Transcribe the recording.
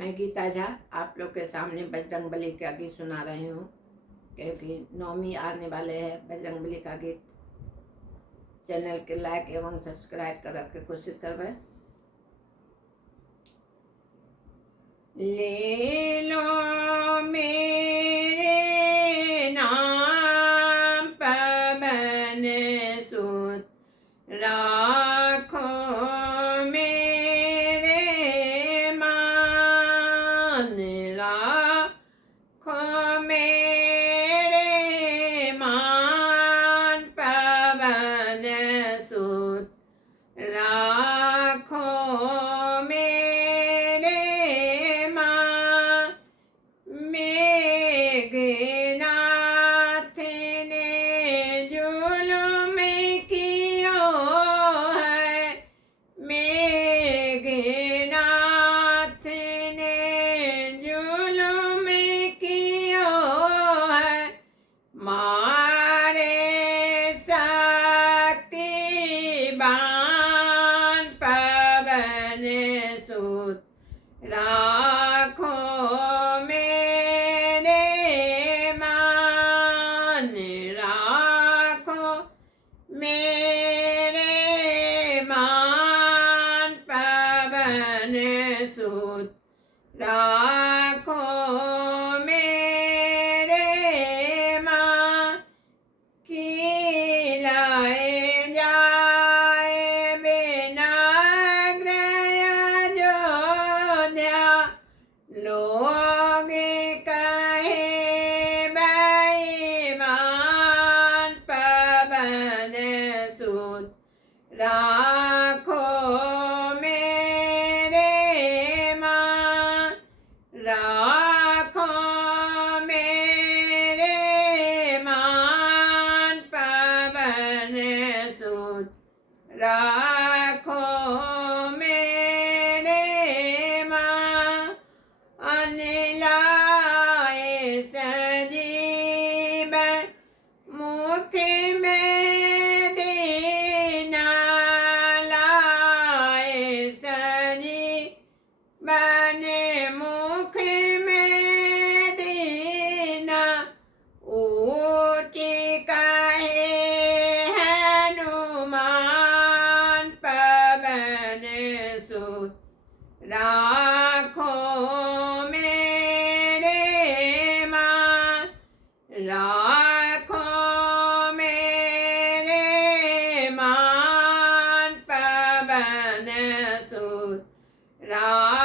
मैं गीता झा आप लोग के सामने बजरंगबली का गीत सुना रही हूँ, क्योंकि नवमी आने वाले हैं। बजरंगबली का गीत चैनल के लाइक एवं सब्सक्राइब कर के कोशिश करवाए। ले लो मेरे नाम पवन सुत, राखो मेरे मान, राखो मेरे मान पवन सुत, राखो मेरे मान। मेघनाथ ने जुल्म कियो है, मेघनाथ ने जुल्म कियो है, मारे शक्तिवान पवन सुत, राखो मेरे मान, राखो मेरे मान पवन सुत, राखो मेरे मान। खिलाए जाए विनम्र अयोध्या, लोग कहे बेईमान पवन सुत, राखो मेरे मान, राखो मेरे मान पवन सुत, राखो मेरे मान। अनलाए सजीवन मुख में दीना, लाए सजीवन मुख में दीना, ऊटी कहे हनुमान पवन सुत, राखो मेरे मान, राखो मेरे मान पवन सुत, राखो